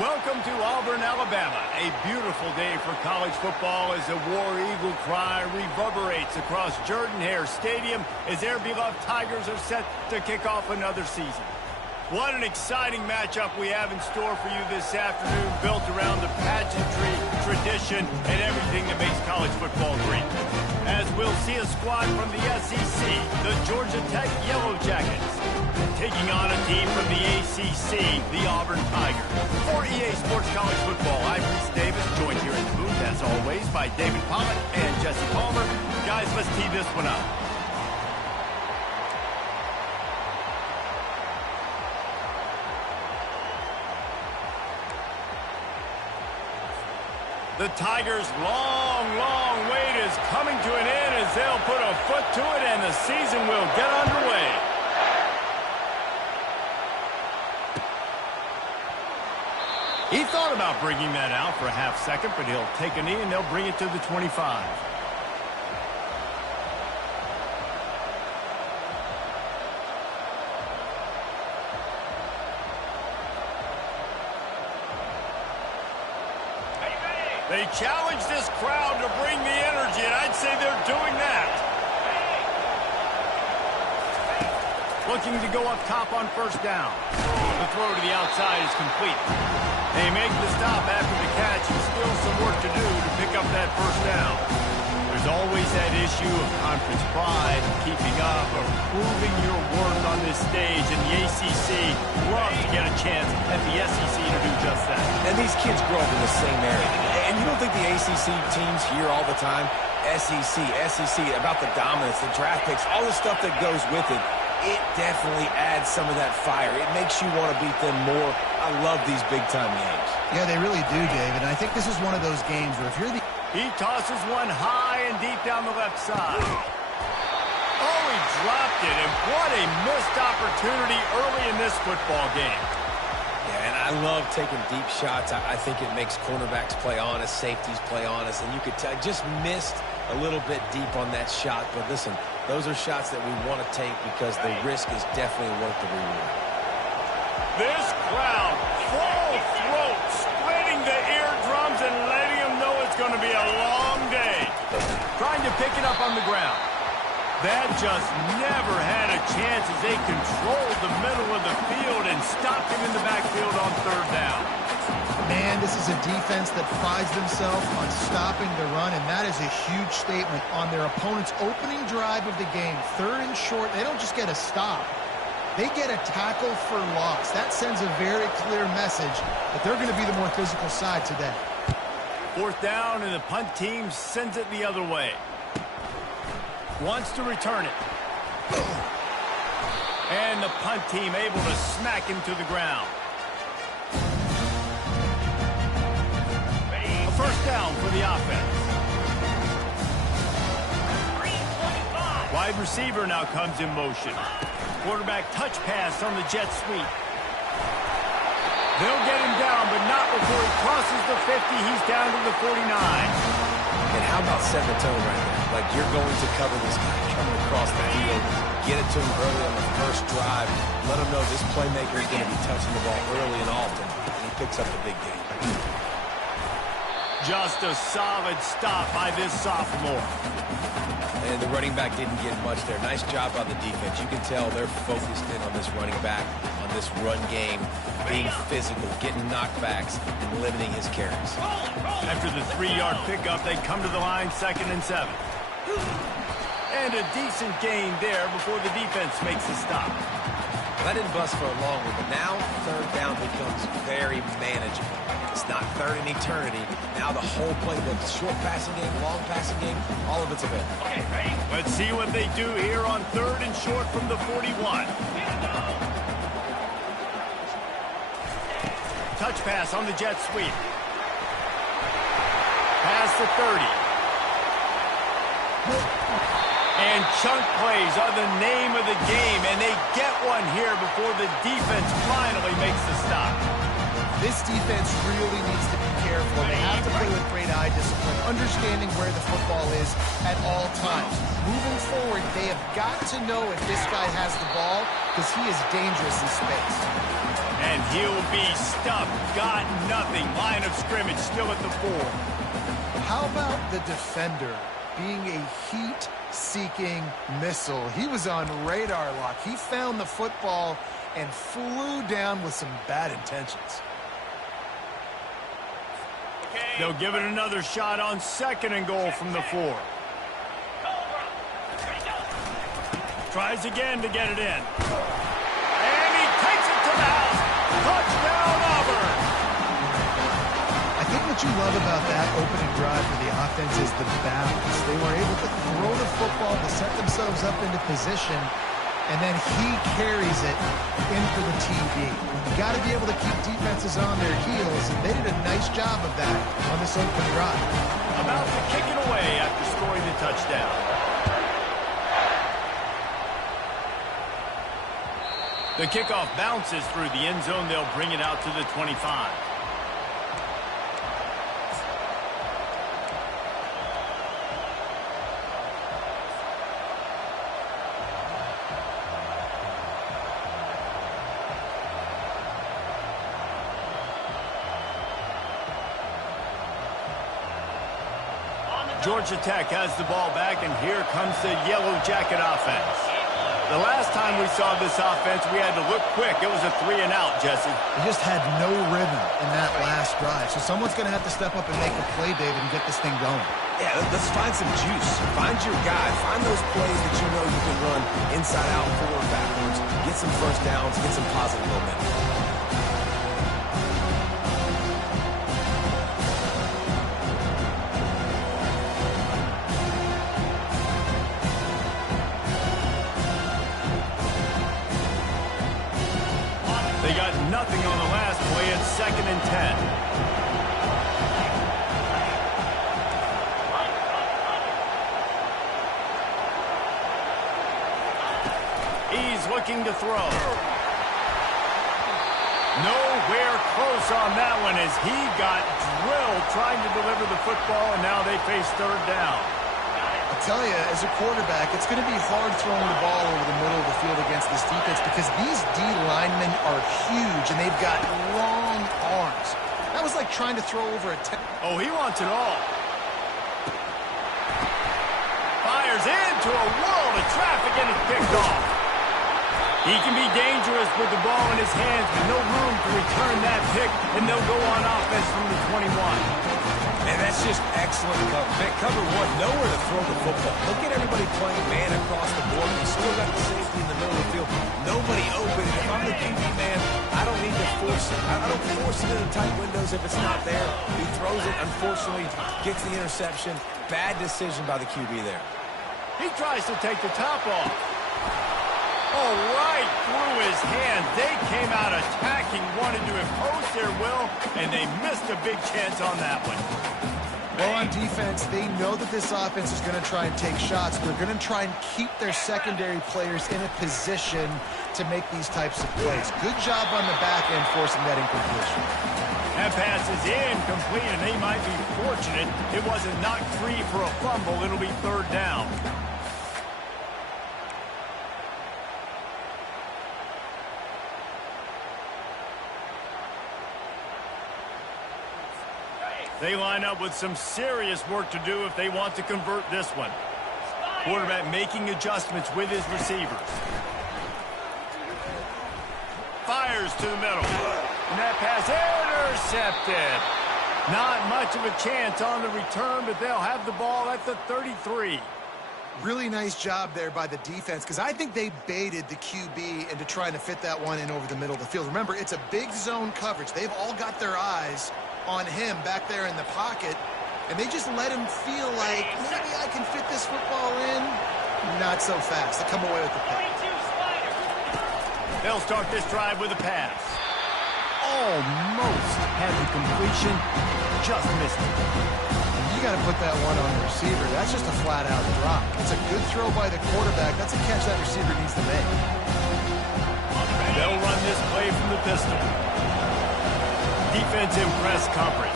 Welcome to Auburn, Alabama. A beautiful day for college football as the War Eagle cry reverberates across Jordan-Hare Stadium as their beloved Tigers are set to kick off another season. What an exciting matchup we have in store for you this afternoon, built around the pageantry, tradition, and everything that makes college football great. As we'll see a squad from the SEC, the Georgia Tech Yellow Jackets, taking on a team from the ACC, the Auburn Tigers. For EA Sports College Football, I'm Reese Davis, joined here in the booth, as always, by David Pollock and Jesse Palmer. Guys, let's tee this one up. The Tigers' long wait is coming to an end as they'll put a foot to it and the season will get underway. He thought about bringing that out for a half second, but he'll take a knee and they'll bring it to the 25. They challenge this crowd to bring the energy, and I'd say they're doing that. Looking to go up top on first down. The throw to the outside is complete. They make the stop after the catch, and still some work to do to pick up that first down. There's always that issue of conference pride, keeping up, or proving your worth on this stage, and the ACC loves to get a chance at the SEC to do just that. And these kids grow up in the same area. And you don't think the ACC teams hear all the time, SEC, about the dominance, the draft picks, all the stuff that goes with it. It definitely adds some of that fire. It makes you want to beat them more. I love these big-time games. Yeah, they really do, David. And I think this is one of those games where if you're the... He tosses one high and deep down the left side. Oh, he dropped it, and what a missed opportunity early in this football game. Yeah, and I love taking deep shots. I think it makes cornerbacks play honest, safeties play honest, and you could tell just missed a little bit deep on that shot. But listen, those are shots that we want to take because the risk is definitely worth the reward. This crowd, full throat, splitting the eardrums and letting them know it's going to be a long day. Trying to pick it up on the ground. That just never had a chance as they controlled the middle of the field and stopped him in the backfield on third down. Man, this is a defense that prides themselves on stopping the run, and that is a huge statement on their opponent's opening drive of the game. Third and short, they don't just get a stop. They get a tackle for loss. That sends a very clear message that they're going to be the more physical side today. Fourth down, and the punt team sends it the other way. Wants to return it. And the punt team able to smack him to the ground. A first down for the offense. Wide receiver now comes in motion. Quarterback touch pass on the jet sweep. They'll get him down, but not before he crosses the 50. He's down to the 49. And how about setting the tone right there? Like you're going to cover this guy coming across the field. Get it to him early on the first drive. Let him know this playmaker is going to be touching the ball early and often. And he picks up the big game. Just a solid stop by this sophomore. And the running back didn't get much there. Nice job by the defense. You can tell they're focused in on this running back, on this run game, being physical, getting knockbacks, and limiting his carries. After the 3-yard pickup, they come to the line, 2nd and 7. And a decent gain there before the defense makes the stop. Well, that didn't bust for a long one, but now third down becomes very manageable. It's not third in eternity. Now the whole playbook, short passing game, long passing game, all of it's available. Okay, ready? Let's see what they do here on 3rd and short from the 41. Touch pass on the jet sweep. Pass the 30. And chunk plays are the name of the game, and they get one here before the defense finally makes the stop. This defense really needs to be careful. They have to play with great eye discipline, understanding where the football is at all times. Moving forward, they have got to know if this guy has the ball because he is dangerous in space. And he'll be stuffed. Got nothing. Line of scrimmage still at the 4. How about the defender being a heat-seeking missile? He was on radar lock. He found the football and flew down with some bad intentions. They'll give it another shot on 2nd and goal from the 4. Tries again to get it in. And he takes it to the house. Touchdown, Auburn. I think what you love about that opening drive for the offense is the balance. They were able to throw the football to set themselves up into position, and then he carries it in for the TD. You got to be able to keep defenses on their heels, and they did a nice job of that on this open drive. About to kick it away after scoring the touchdown. The kickoff bounces through the end zone. They'll bring it out to the 25. Georgia Tech has the ball back, and here comes the Yellow Jacket offense. The last time we saw this offense, we had to look quick. It was a 3-and-out, Jesse. They just had no rhythm in that last drive. So someone's going to have to step up and make a play, David, and get this thing going. Yeah, let's find some juice. Find your guy. Find those plays that you know you can run inside out, forward, backwards. Get some first downs. Get some positive momentum. They got nothing on the last play. It's 2nd and 10. He's looking to throw. Nowhere close on that one as he got drilled trying to deliver the football, and now they face 3rd down. I tell you, as a quarterback, it's going to be hard throwing the ball over the middle of the field against this defense because these D linemen are huge and they've got long arms. That was like trying to throw over a Oh, he wants it all. Fires into a world of traffic and it's picked off. He can be dangerous with the ball in his hands, but no room to return that pick, and they'll go on offense from the 21. And that's just excellent cover. Man, cover 1, nowhere to throw the football. Look at everybody playing man across the board. You still got the safety in the middle of the field. Nobody open. If I'm the QB man, I don't need to force it. I don't force it into tight windows if it's not there. He throws it, unfortunately, gets the interception. Bad decision by the QB there. He tries to take the top off. Oh, right through his hand. They came out attacking, wanted to impose their will, and they missed a big chance on that one. Well, on defense, they know that this offense is going to try and take shots. They're going to try and keep their secondary players in a position to make these types of plays. Good job on the back end forcing that incompletion. That pass is incomplete, and they might be fortunate it wasn't knocked free for a fumble. It'll be 3rd down. They line up with some serious work to do if they want to convert this one. Quarterback making adjustments with his receivers. Fires to the middle. And that pass intercepted. Not much of a chance on the return, but they'll have the ball at the 33. Really nice job there by the defense because I think they baited the QB into trying to fit that one in over the middle of the field. Remember, it's a big zone coverage. They've all got their eyes on him back there in the pocket, and they just let him feel like, maybe I can fit this football in. Not so fast. They come away with the pick. They'll start this drive with a pass. Almost had the completion, just missed it. You got to put that one on the receiver. That's just a flat-out drop. It's a good throw by the quarterback. That's a catch that receiver needs to make. They'll run this play from the pistol. Defensive press coverage.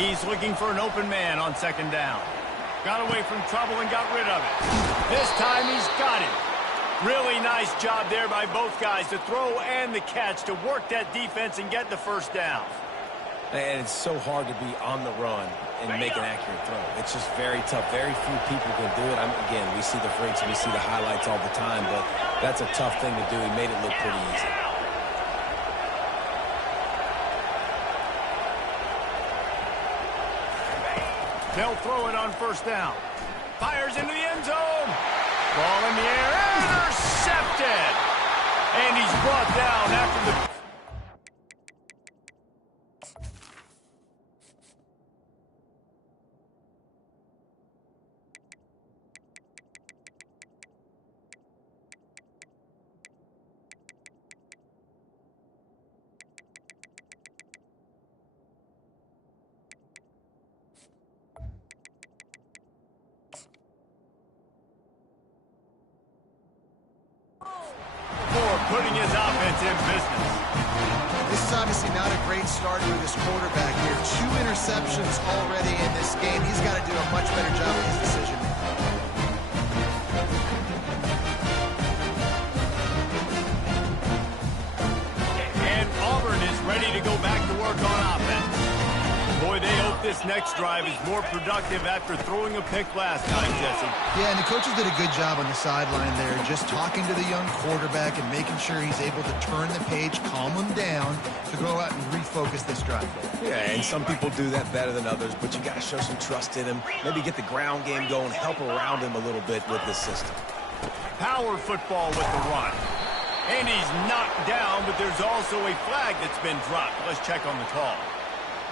He's looking for an open man on second down. Got away from trouble and got rid of it. This time he's got it. Really nice job there by both guys, the throw and the catch, to work that defense and get the first down. And it's so hard to be on the run and make an accurate throw. It's just very tough. Very few people can do it. Again, we see the freaks, we see the highlights all the time, but that's a tough thing to do. He made it look pretty easy. They'll throw it on first down. Fires into the end zone. Ball in the air. Intercepted. And he's brought down after the... putting his offense in business. This is obviously not a great start for this quarterback here. 2 interceptions already in this game. He's got to do a much better job of his decision making. And Auburn is ready to go back to work on offense. Boy, they hope this next drive is more productive after throwing a pick last time, Jesse. Yeah, and the coaches did a good job on the sideline there, just talking to the young quarterback and making sure he's able to turn the page, calm him down, to go out and refocus this drive. Yeah, and some people do that better than others, but you got to show some trust in him. Maybe get the ground game going, help around him a little bit with this system. Power football with the run. And he's knocked down, but there's also a flag that's been dropped. Let's check on the call.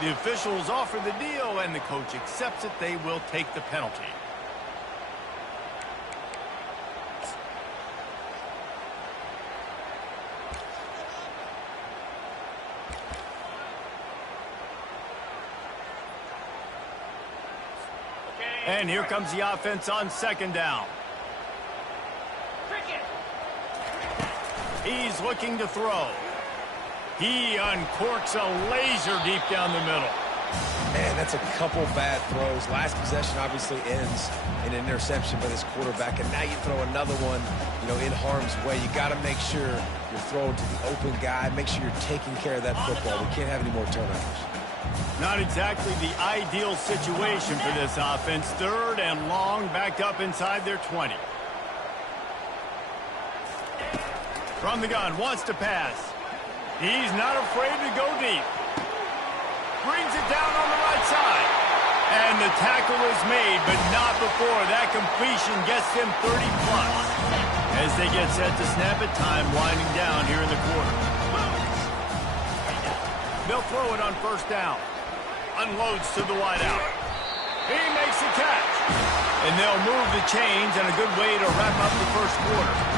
The officials offer the deal, and the coach accepts it. They will take the penalty. And here comes the offense on second down. He's looking to throw. He uncorks a laser deep down the middle. Man, that's a couple bad throws. Last possession obviously ends in an interception by this quarterback, and now you throw another one, in harm's way. You got to make sure you're throwing to the open guy. Make sure you're taking care of that football. We can't have any more turnovers. Not exactly the ideal situation for this offense. Third and long, backed up inside their 20. From the gun, wants to pass. He's not afraid to go deep. Brings it down on the right side. And the tackle is made, but not before that completion gets them 30-plus. As they get set to snap it, time winding down here in the quarter. They'll throw it on first down. Unloads to the wideout. He makes the catch. And they'll move the chains, and a good way to wrap up the first quarter.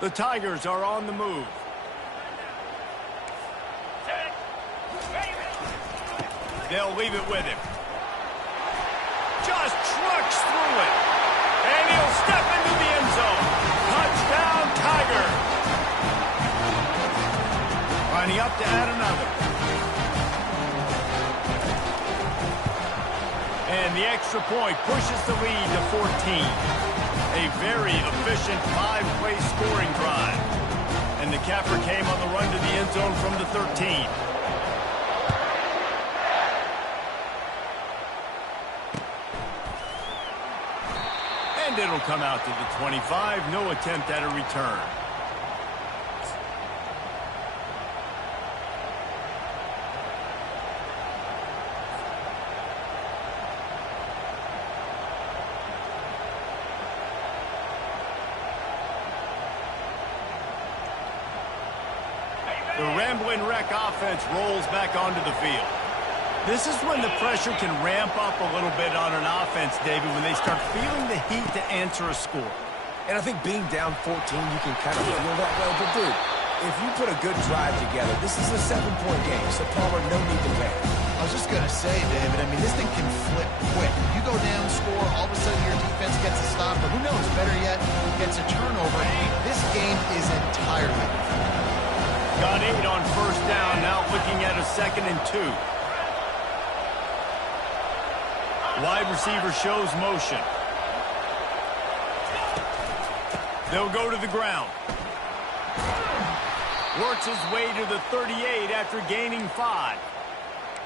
The Tigers are on the move. They'll leave it with him. Just trucks through it. And he'll step into the end zone. Touchdown, Tiger. Lining up to add another. And the extra point pushes the lead to 14. A very efficient 5-play scoring drive. And the capper came on the run to the end zone from the 13. And it'll come out to the 25. No attempt at a return. The Ramblin' Wreck offense rolls back onto the field. This is when the pressure can ramp up a little bit on an offense, David, when they start feeling the heat to answer a score. And I think being down 14, you can kind of feel that way. But, dude, if you put a good drive together, this is a 7-point game, so Palmer, no need to panic. I was just going to say, David, I mean, this thing can flip quick. You go down, score, all of a sudden your defense gets a stop, or who knows, better yet, gets a turnover. This game is entirely different. Got 8 on first down, now looking at a 2nd and 2. Wide receiver shows motion. They'll go to the ground. Works his way to the 38 after gaining 5.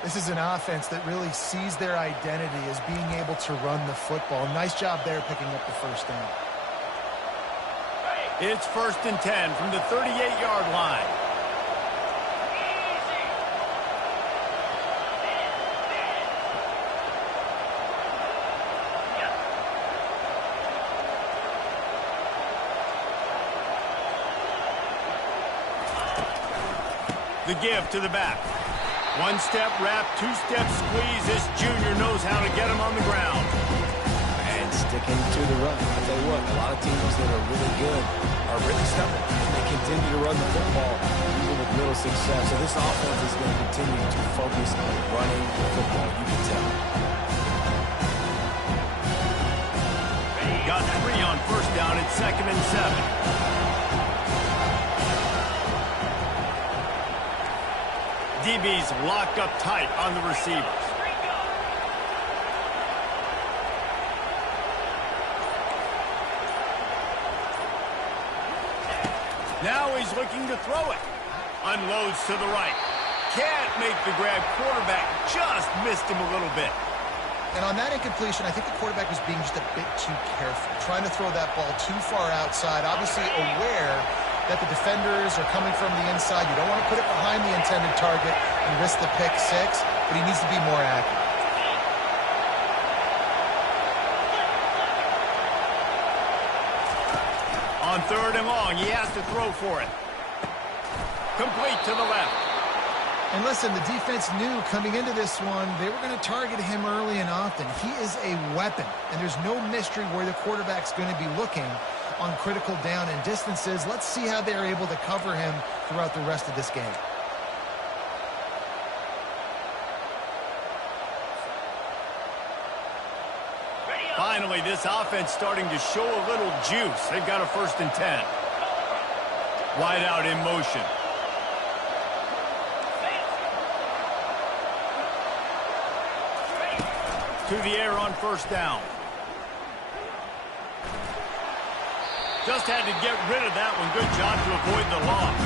This is an offense that really sees their identity as being able to run the football. Nice job there picking up the first down. It's 1st and 10 from the 38-yard line. The give to the back. 1-step wrap, 2-step squeeze. This junior knows how to get him on the ground. And sticking to the run. I'll tell you what, a lot of teams that are really good are really stubborn. And they continue to run the football even with little success. So this offense is going to continue to focus on running the football. You can tell. Got 3 on first down at 2nd and 7. DB's locked up tight on the receivers. Now he's looking to throw it. Unloads to the right. Can't make the grab. Quarterback just missed him a little bit. And on that incompletion, I think the quarterback was being just a bit too careful, trying to throw that ball too far outside, obviously aware that the defenders are coming from the inside. You don't want to put it behind the intended target and risk the pick 6, but he needs to be more accurate. On 3rd and long, he has to throw for it. Complete to the left. And listen, the defense knew coming into this one, they were going to target him early and often. He is a weapon, and there's no mystery where the quarterback's going to be looking on critical down and distances. Let's see how they're able to cover him throughout the rest of this game. Finally, this offense starting to show a little juice. They've got a 1st and 10. Wide out in motion. To the air on first down. Just had to get rid of that one. Good job to avoid the loss.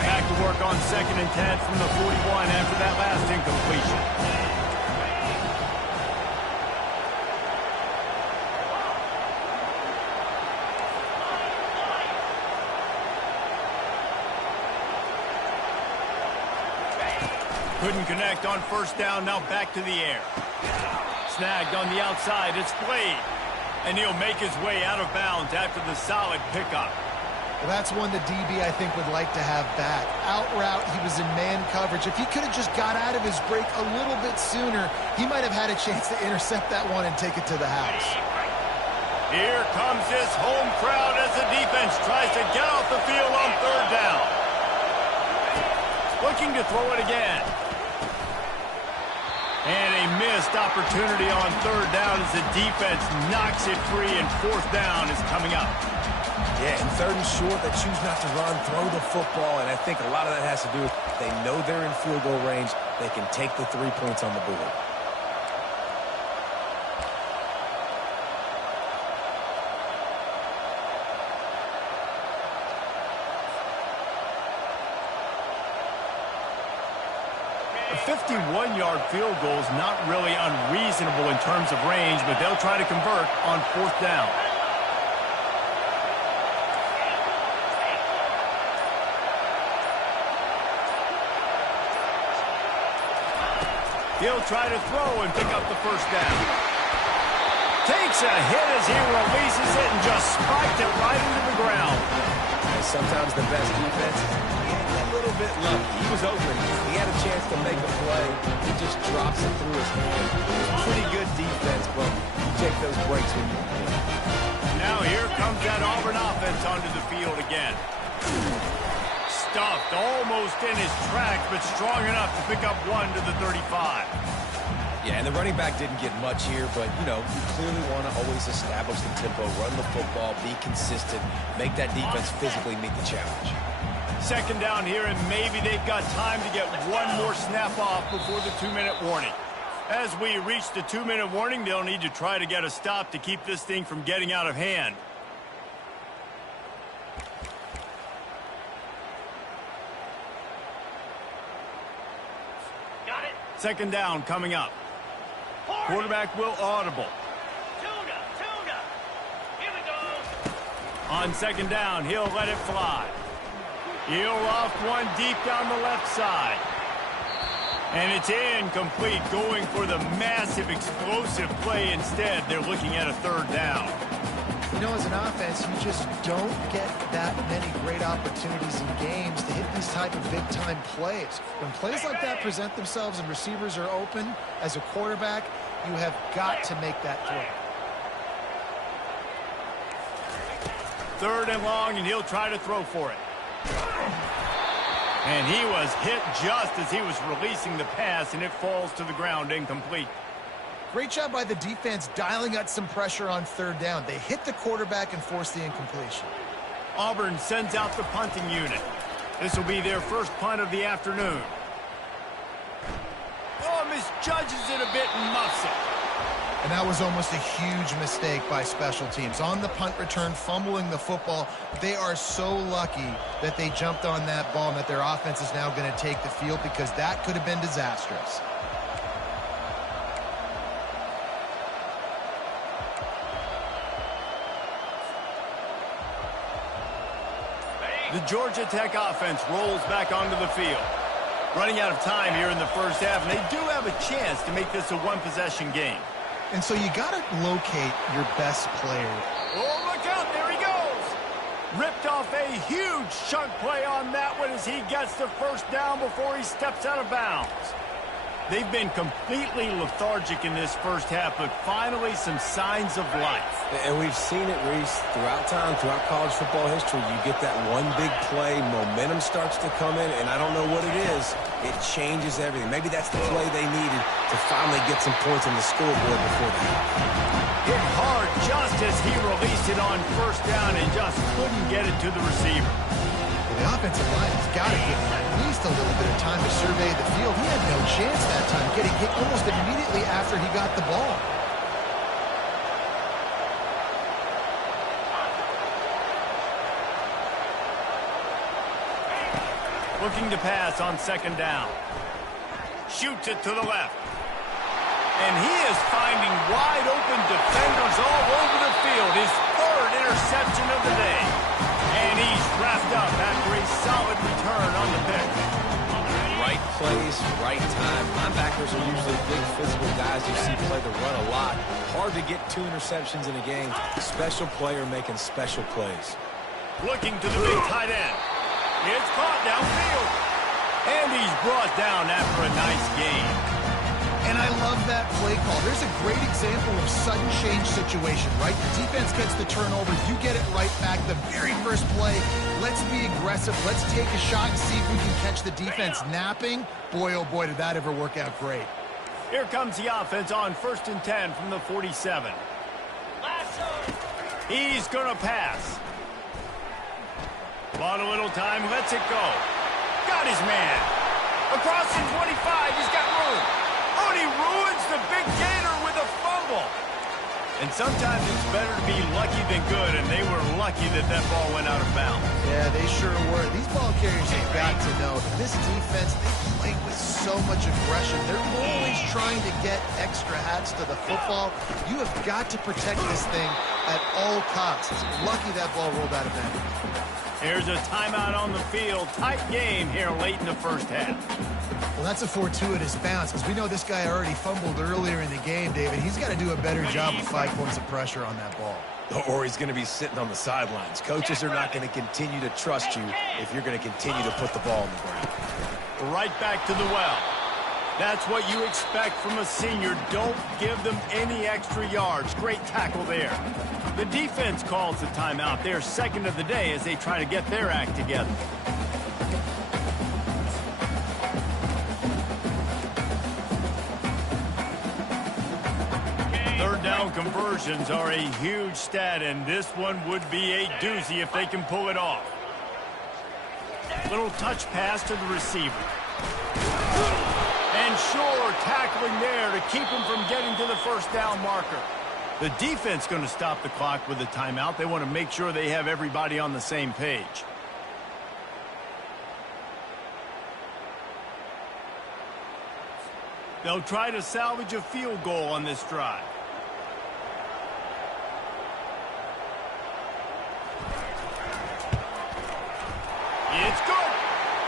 Back to work on 2nd and 10 from the 41 after that last incompletion. Couldn't connect on first down, now back to the air. Snagged on the outside, it's Blade. And he'll make his way out of bounds after the solid pickup. Well, that's one the DB, I think, would like to have back. Out route, he was in man coverage. If he could have just got out of his break a little bit sooner, he might have had a chance to intercept that one and take it to the house. Here comes this home crowd as the defense tries to get off the field on 3rd down. Looking to throw it again. And a missed opportunity on 3rd down as the defense knocks it free, and 4th down is coming up. Yeah, and 3rd and short, they choose not to run, throw the football, and I think a lot of that has to do with they know they're in field goal range. They can take the 3 points on the board. A 51-yard field goal is not really unreasonable in terms of range, but they'll try to convert on 4th down. He'll try to throw and pick up the first down. Takes a hit as he releases it and just spiked it right into the ground. And sometimes the best defense is getting a little bit lucky. He was open. He had a chance to make a play. He just drops it through his hand. It's pretty good defense, but you take those breaks when you can. Now here comes that Auburn offense onto the field again. Stuffed almost in his tracks, but strong enough to pick up one to the 35. Yeah, and the running back didn't get much here, but, you know, you clearly want to always establish the tempo, run the football, be consistent, make that defense physically meet the challenge. Second down here, and maybe they've got time to get one more snap off before the 2-minute warning. As we reach the 2-minute warning, they'll need to try to get a stop to keep this thing from getting out of hand. Got it. Second down coming up. Quarterback will audible. Tuna. Here we go. On second down, he'll let it fly. He'll off one deep down the left side. And it's incomplete, going for the massive explosive play instead. They're looking at a third down. You know, as an offense, you just don't get that many great opportunities in games to hit these type of big-time plays. When plays like that present themselves and receivers are open, as a quarterback, you have got to make that throw. Third and long, and he'll try to throw for it. And he was hit just as he was releasing the pass, and it falls to the ground incomplete. Great job by the defense dialing out some pressure on third down. They hit the quarterback and forced the incompletion. Auburn sends out the punting unit. This will be their first punt of the afternoon. Oh, misjudges it a bit and muffs it. And that was almost a huge mistake by special teams. On the punt return, fumbling the football, they are so lucky that they jumped on that ball and that their offense is now going to take the field, because that could have been disastrous. The Georgia Tech offense rolls back onto the field. Running out of time here in the first half, and they do have a chance to make this a one-possession game. And so you got to locate your best player. Oh, look out, there he goes! Ripped off a huge chunk play on that one as he gets the first down before he steps out of bounds. They've been completely lethargic in this first half, but finally some signs of life. And we've seen it, Reese, throughout time, throughout college football history. You get that one big play, momentum starts to come in, and I don't know what it is. It changes everything. Maybe that's the play they needed to finally get some points on the scoreboard before the half. Hit hard just as he released it on first down and just couldn't get it to the receiver. The offensive line has got to give him at least a little bit of time to survey the field. He had no chance that time, getting hit almost immediately after he got the ball. Looking to pass on second down. Shoots it to the left. And he is finding wide open defenders all over the field. His third interception of the day. And he's wrapped up after a solid return on the pick. Right place, right time. Linebackers are usually big physical guys you see play the run a lot. Hard to get 2 interceptions in a game. Special player making special plays. Looking to the big tight end. It's caught downfield. And he's brought down after a nice game. And I love that play call. There's a great example of sudden change situation, right? The defense gets the turnover. You get it right back. The very first play, let's be aggressive. Let's take a shot and see if we can catch the defense napping. Boy, oh boy, did that ever work out great. Here comes the offense on 1st and 10 from the 47. He's going to pass. Bought a little time, lets it go. Got his man. Across the 25, he's got room. Oh, and he ruins the big gator with a fumble. And sometimes it's better to be lucky than good, and they were lucky that that ball went out of bounds. Yeah, they sure were. These ball carriers have got to know that this defense, they play with so much aggression. They're always trying to get extra hats to the football. You have got to protect this thing at all costs. Lucky that ball rolled out of bounds. Here's a timeout on the field. Tight game here late in the first half. Well, that's a fortuitous bounce because we know this guy already fumbled earlier in the game, David. He's got to do a better job with 5 points of pressure on that ball. Or he's going to be sitting on the sidelines. Coaches are not going to continue to trust you if you're going to continue to put the ball on the ground. Right back to the well. That's what you expect from a senior. Don't give them any extra yards. Great tackle there. The defense calls the timeout. They're second of the day as they try to get their act together. Third down conversions are a huge stat, and this one would be a doozy if they can pull it off. Little touch pass to the receiver. And sure, tackling there to keep him from getting to the first down marker. The defense going to stop the clock with a timeout. They want to make sure they have everybody on the same page. They'll try to salvage a field goal on this drive. It's good.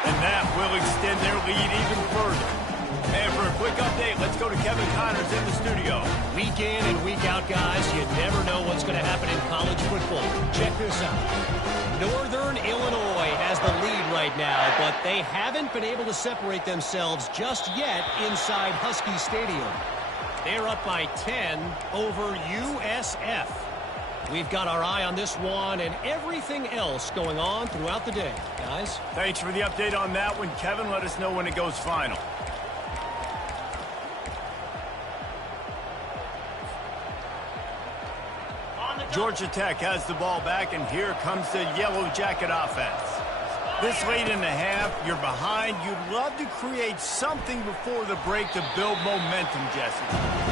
And that will extend their lead even further. And for a quick update, let's go to Kevin Connors in the studio. Week in and week out, guys, you never know what's going to happen in college football. Check this out. Northern Illinois has the lead right now, but they haven't been able to separate themselves just yet inside Husky Stadium. They're up by 10 over USF. We've got our eye on this one and everything else going on throughout the day, guys. Thanks for the update on that one, Kevin. Let us know when it goes final. Georgia Tech has the ball back, and here comes the Yellow Jacket offense. This late in the half, you're behind. You'd love to create something before the break to build momentum, Jesse.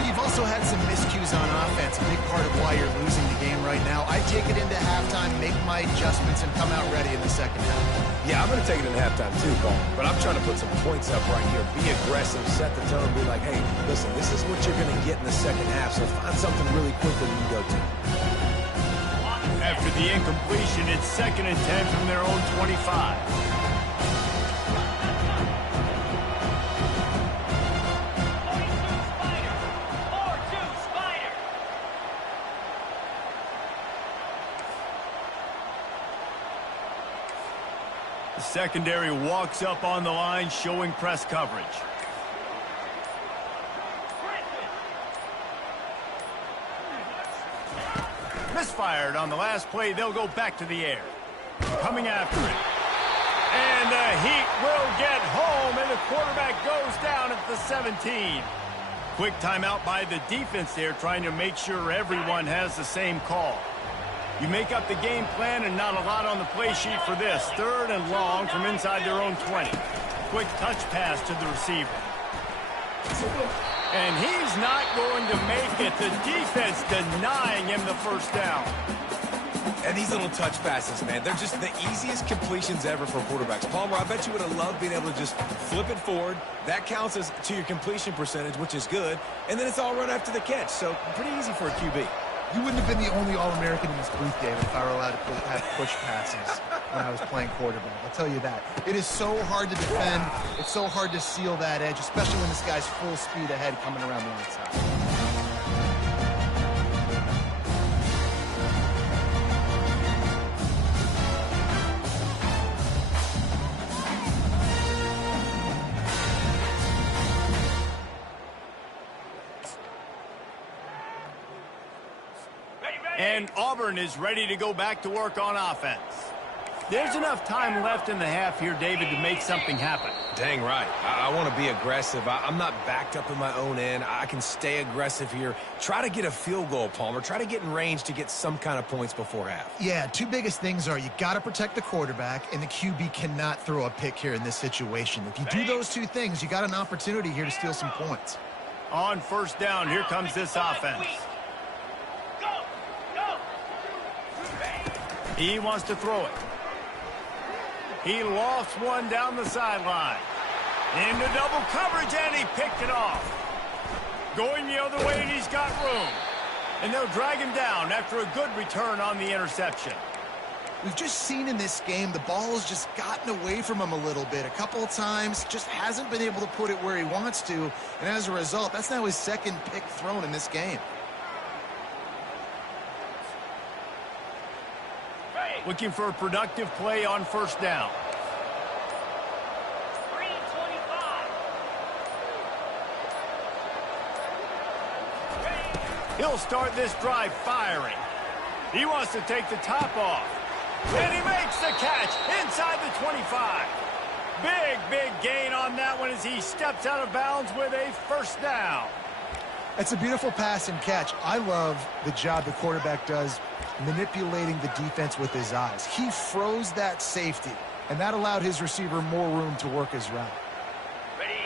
You've also had some miscues on offense, a big part of why you're losing the game right now. I take it into halftime, make my adjustments, and come out ready in the second half. Yeah, I'm going to take it in halftime too, Paul. But I'm trying to put some points up right here. Be aggressive, set the tone, be like, hey, listen, this is what you're going to get in the second half, so find something really quick that you can go to. After the incompletion, it's 2nd and 10 from their own 25. The secondary walks up on the line, showing press coverage. Misfired on the last play. They'll go back to the air. Coming after it. And the Heat will get home, and the quarterback goes down at the 17. Quick timeout by the defense there, trying to make sure everyone has the same call. You make up the game plan, and not a lot on the play sheet for this. 3rd and long from inside their own 20. Quick touch pass to the receiver. And he's not going to make it. The defense denying him the first down. And these little touch passes, man, they're just the easiest completions ever for quarterbacks. Palmer, I bet you would have loved being able to just flip it forward. That counts as to your completion percentage, which is good. And then it's all run after the catch. So pretty easy for a QB. You wouldn't have been the only All-American in this booth, David, if I were allowed to have push passes when I was playing quarterback. I'll tell you that. It is so hard to defend. It's so hard to seal that edge, especially when this guy's full speed ahead coming around the outside. And Auburn is ready to go back to work on offense. There's enough time left in the half here, David, to make something happen. Dang right. I want to be aggressive. I'm not backed up in my own end. I can stay aggressive here. Try to get a field goal, Palmer. Try to get in range to get some kind of points before half. Yeah, 2 biggest things are you got to protect the quarterback, and the QB cannot throw a pick here in this situation. If you do those 2 things, you got an opportunity here to steal some points. On first down, here comes this offense. He wants to throw it. He lost one down the sideline. Into double coverage, and he picked it off. Going the other way, and he's got room. And they'll drag him down after a good return on the interception. We've just seen in this game the ball has just gotten away from him a little bit. A couple of times, just hasn't been able to put it where he wants to. And as a result, that's now his second pick thrown in this game. Looking for a productive play on first down. 3:25. He'll start this drive firing. He wants to take the top off. And he makes the catch inside the 25. Big gain on that one as he steps out of bounds with a first down. It's a beautiful pass and catch. I love the job the quarterback does manipulating the defense with his eyes. He froze that safety, and that allowed his receiver more room to work his route.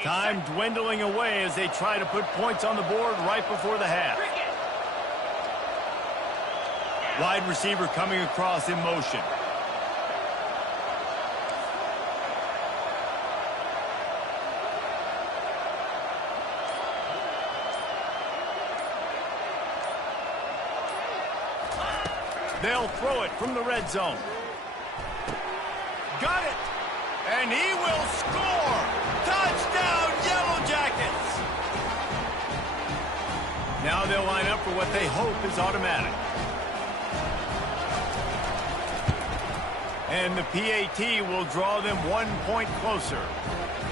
Time dwindling away as they try to put points on the board right before the half. Wide receiver coming across in motion. They'll throw it from the red zone. Got it. And he will score. Touchdown, Yellow Jackets. Now they'll line up for what they hope is automatic. And the PAT will draw them 1 point closer.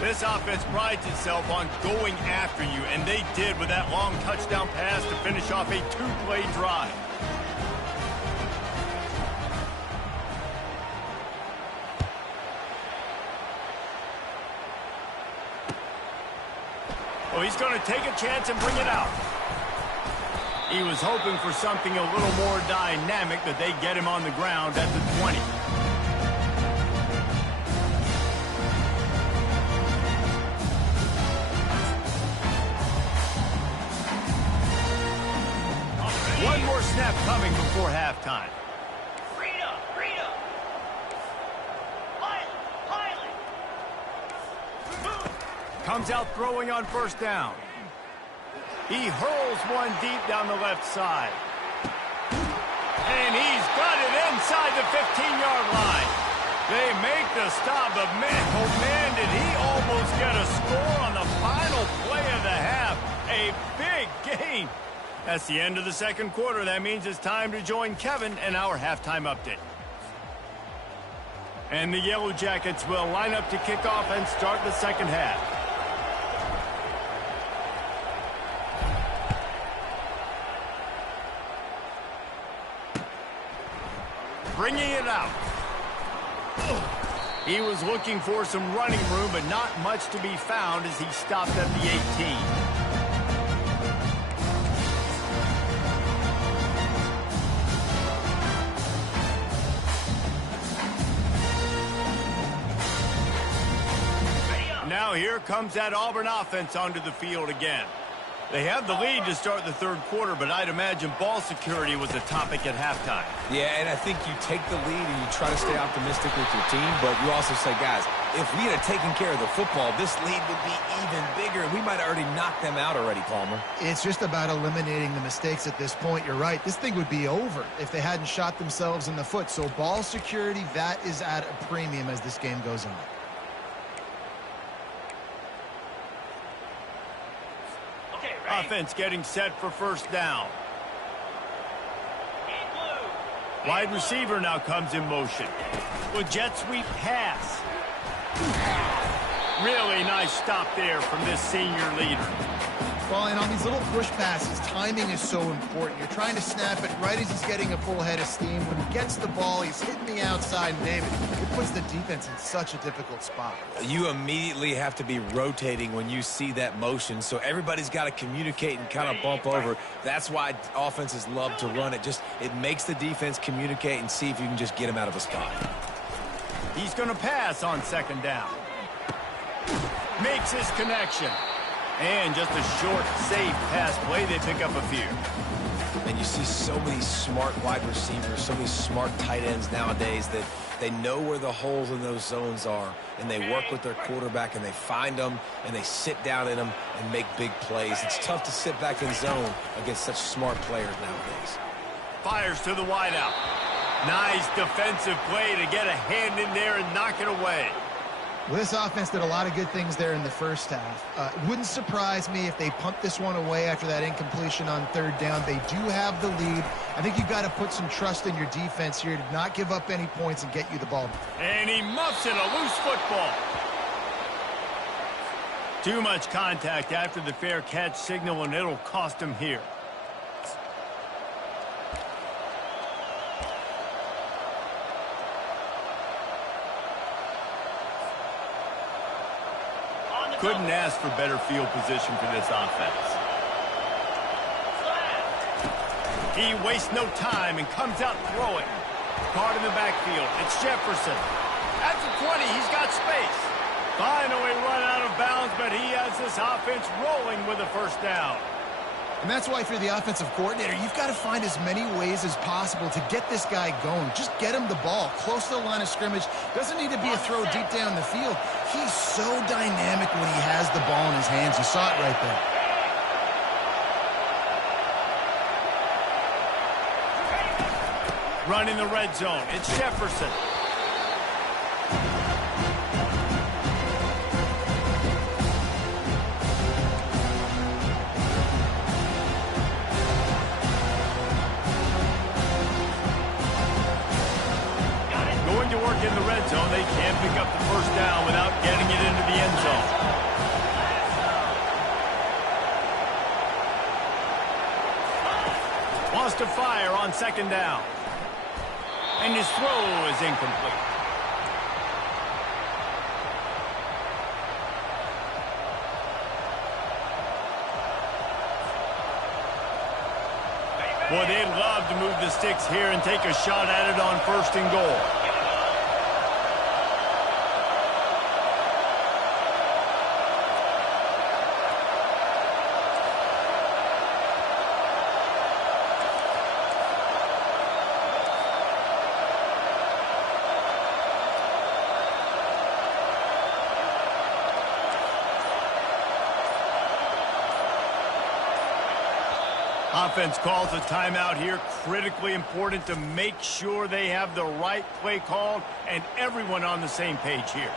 This offense prides itself on going after you, and they did with that long touchdown pass to finish off a 2-play drive. Well, he's going to take a chance and bring it out. He was hoping for something a little more dynamic, but they get him on the ground at the 20. One more snap coming before halftime. Freedom. Pilot. Comes out throwing on first down. He hurls one deep down the left side. And he's got it inside the 15-yard line. They make the stop, but man, oh man, did he almost get a score on the final play of the half. A big gain. That's the end of the second quarter. That means it's time to join Kevin and our halftime update. And the Yellow Jackets will line up to kick off and start the second half. Bringing it out. He was looking for some running room, but not much to be found as he stopped at the 18. Now here comes that Auburn offense onto the field again. They have the lead to start the third quarter, but I'd imagine ball security was a topic at halftime. Yeah, and I think you take the lead and you try to stay optimistic with your team, but you also say, guys, if we had taken care of the football, this lead would be even bigger, and we might have already knocked them out already, Palmer. It's just about eliminating the mistakes at this point. You're right. This thing would be over if they hadn't shot themselves in the foot. So ball security, that is at a premium as this game goes on. Offense getting set for first down. Wide receiver now comes in motion. With jet sweep pass. Really nice stop there from this senior leader. Well, and on these little push passes, timing is so important. You're trying to snap it right as he's getting a full head of steam. When he gets the ball, he's hitting the outside, and David, it puts the defense in such a difficult spot. You immediately have to be rotating when you see that motion, so everybody's got to communicate and kind of bump over. That's why offenses love to run it. It makes the defense communicate and see if you can just get him out of a spot. He's going to pass on second down. Makes his connection. And just a short, safe pass play. They pick up a few. And you see so many smart wide receivers, so many smart tight ends nowadays that they know where the holes in those zones are, and they work with their quarterback, and they find them, and they sit down in them and make big plays. It's tough to sit back in zone against such smart players nowadays. Fires to the wideout. Nice defensive play to get a hand in there and knock it away. Well, this offense did a lot of good things there in the first half. It wouldn't surprise me if they punt this one away after that incompletion on third down. They do have the lead. I think you've got to put some trust in your defense here to not give up any points and get you the ball. And he muffs it, a loose football. Too much contact after the fair catch signal, and it'll cost him here. Couldn't ask for better field position for this offense. He wastes no time and comes out throwing. Caught in the backfield. It's Jefferson. At the 20, he's got space. Finally run out of bounds, but he has this offense rolling with a first down. And that's why if you're the offensive coordinator, you've got to find as many ways as possible to get this guy going. Just get him the ball close to the line of scrimmage. Doesn't need to be a throw deep down the field. He's so dynamic when he has the ball in his hands. You saw it right there. Run in the red zone. It's Jefferson. Going to work in the red zone. They can't pick up the first down without getting it into the end zone. Wants to fire on second down. And his throw is incomplete. Boy, they'd love to move the sticks here and take a shot at it on first and goal. Offense calls a timeout here. Critically important to make sure they have the right play called and everyone on the same page here.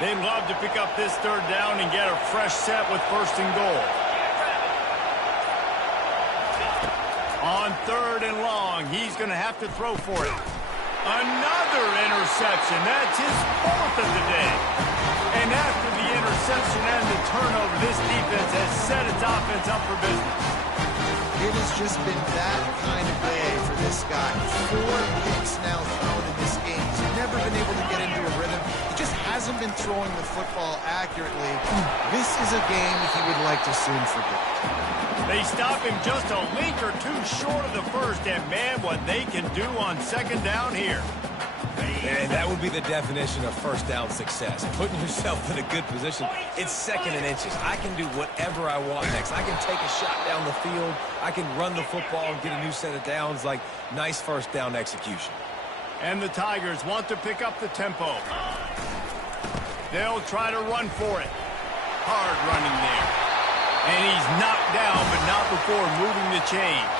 They'd love to pick up this third down and get a fresh set with first and goal. On third and long, he's going to have to throw for it. Another interception. That's his fourth of the day. And after the interception and the turnover, this defense has set its offense up for business. It has just been that kind of day for this guy. 4 picks now thrown in this game. He's never been able to get into a rhythm. He just hasn't been throwing the football accurately. This is a game he would like to soon forget. They stop him just a link or two short of the first, and man, what they can do on second down here. And that would be the definition of first down success. Putting yourself in a good position. It's second and inches. I can do whatever I want next. I can take a shot down the field. I can run the football and get a new set of downs. Like, nice first down execution. And the Tigers want to pick up the tempo. They'll try to run for it. Hard running there. And he's knocked down, but not before moving the chains.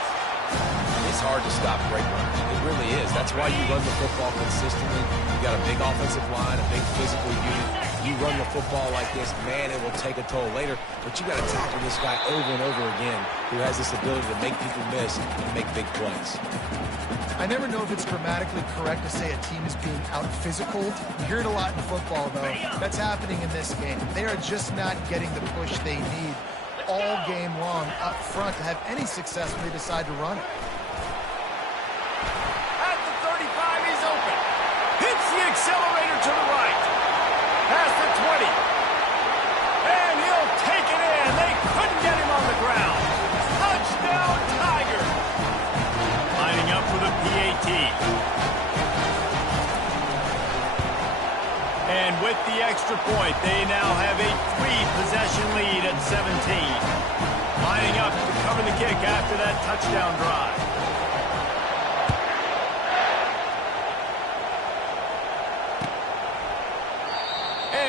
It's hard to stop great runners. It really is. That's why you run the football consistently. You got a big offensive line, a big physical unit. You run the football like this, man, it will take a toll later. But you got to tackle this guy over and over again who has this ability to make people miss and make big plays. I never know if it's grammatically correct to say a team is being out-physical. You hear it a lot in football, though. That's happening in this game. They are just not getting the push they need all game long up front to have any success when they decide to run it. At the 35, he's open. Hits the accelerator to the right. Past the 20. And he'll take it in. They couldn't get him on the ground. Touchdown, Tigers. Lining up for the PAT. And with the extra point, they now have a 3-possession lead at 17. Lining up to cover the kick after that touchdown drive.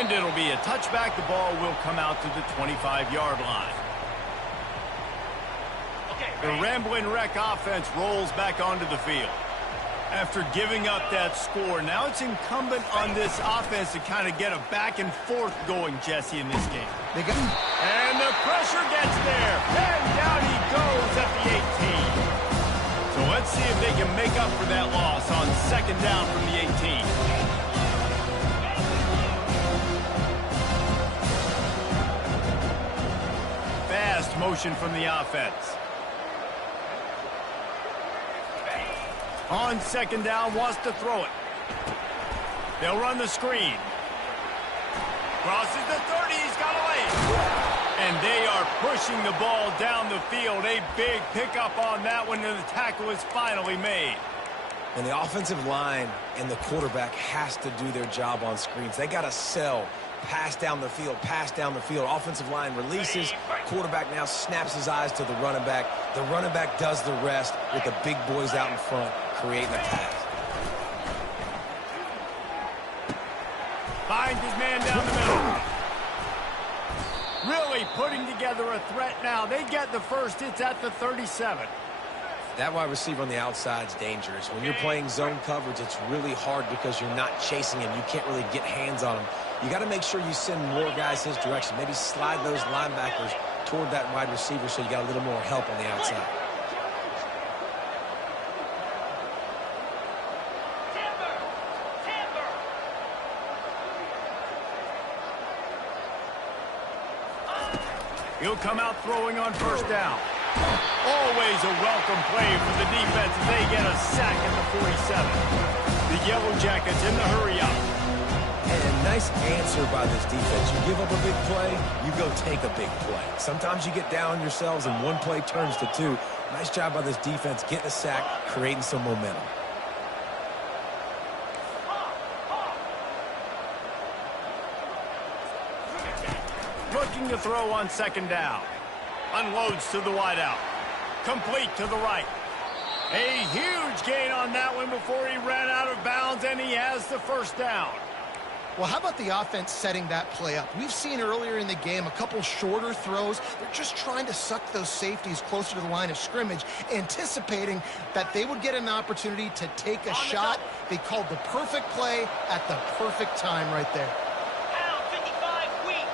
And it'll be a touchback. The ball will come out to the 25-yard line. The Rambling Wreck offense rolls back onto the field. After giving up that score, now it's incumbent on this offense to kind of get a back and forth going, Jesse, in this game. And the pressure gets there. And down he goes at the 18. So let's see if they can make up for that loss on second down from the 18. Fast motion from the offense. On second down, wants to throw it. They'll run the screen. Crosses the 30, he's got away. And they are pushing the ball down the field. A big pickup on that one, and the tackle is finally made. And the offensive line and the quarterback has to do their job on screens. They got to sell. Pass down the field, pass down the field. Offensive line releases. Quarterback now snaps his eyes to the running back. The running back does the rest with the big boys out in front, creating the pass. Finds his man down the middle. Really putting together a threat now. They get the first. It's at the 37. That wide receiver on the outside is dangerous. When you're playing zone coverage, it's really hard because you're not chasing him. You can't really get hands on him. You got to make sure you send more guys his direction. Maybe slide those linebackers toward that wide receiver so you got a little more help on the outside. He'll come out throwing on first down. Always a welcome play for the defense as they get a sack at the 47. The Yellow Jackets in the hurry-up. And a nice answer by this defense. You give up a big play, you go take a big play. Sometimes you get down on yourselves and one play turns to two. Nice job by this defense getting a sack, creating some momentum. Looking to throw on second down. Unloads to the wideout. Complete to the right. A huge gain on that one before he ran out of bounds, and he has the first down. Well, how about the offense setting that play up? We've seen earlier in the game a couple shorter throws. They're just trying to suck those safeties closer to the line of scrimmage, anticipating that they would get an opportunity to take a shot. They called the perfect play at the perfect time right there. Pound 55 weak.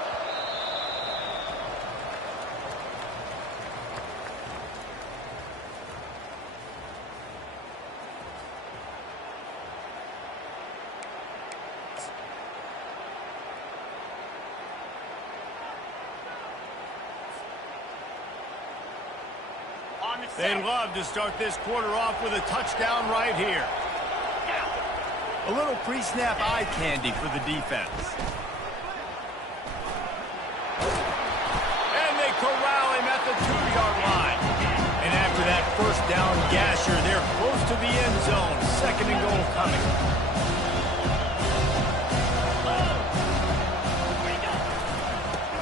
They love to start this quarter off with a touchdown right here. A little pre-snap eye candy for the defense. And they corral him at the 2-yard line. And after that first down gasher, they're close to the end zone. Second and goal coming.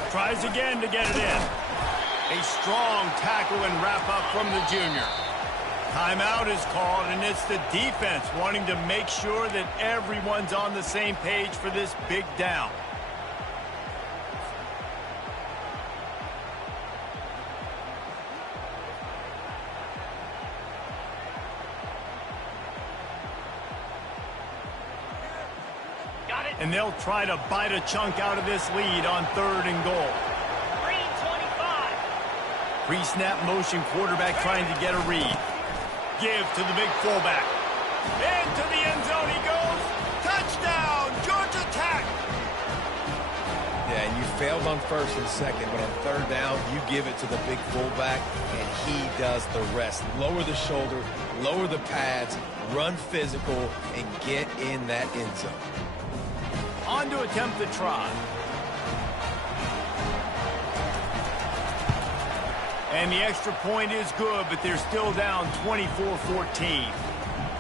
Tries again to get it in. A strong tackle and wrap-up from the junior. Timeout is called, and it's the defense wanting to make sure that everyone's on the same page for this big down. Got it. And they'll try to bite a chunk out of this lead on third and goal. Green 25. Pre-snap motion, quarterback trying to get a read. Give to the big fullback. Into the end zone he goes. Touchdown, Georgia Tech. Yeah, and you failed on first and second, but on third down, you give it to the big fullback, and he does the rest. Lower the shoulder, lower the pads, run physical, and get in that end zone. On to attempt the try. And the extra point is good, but they're still down 24-14.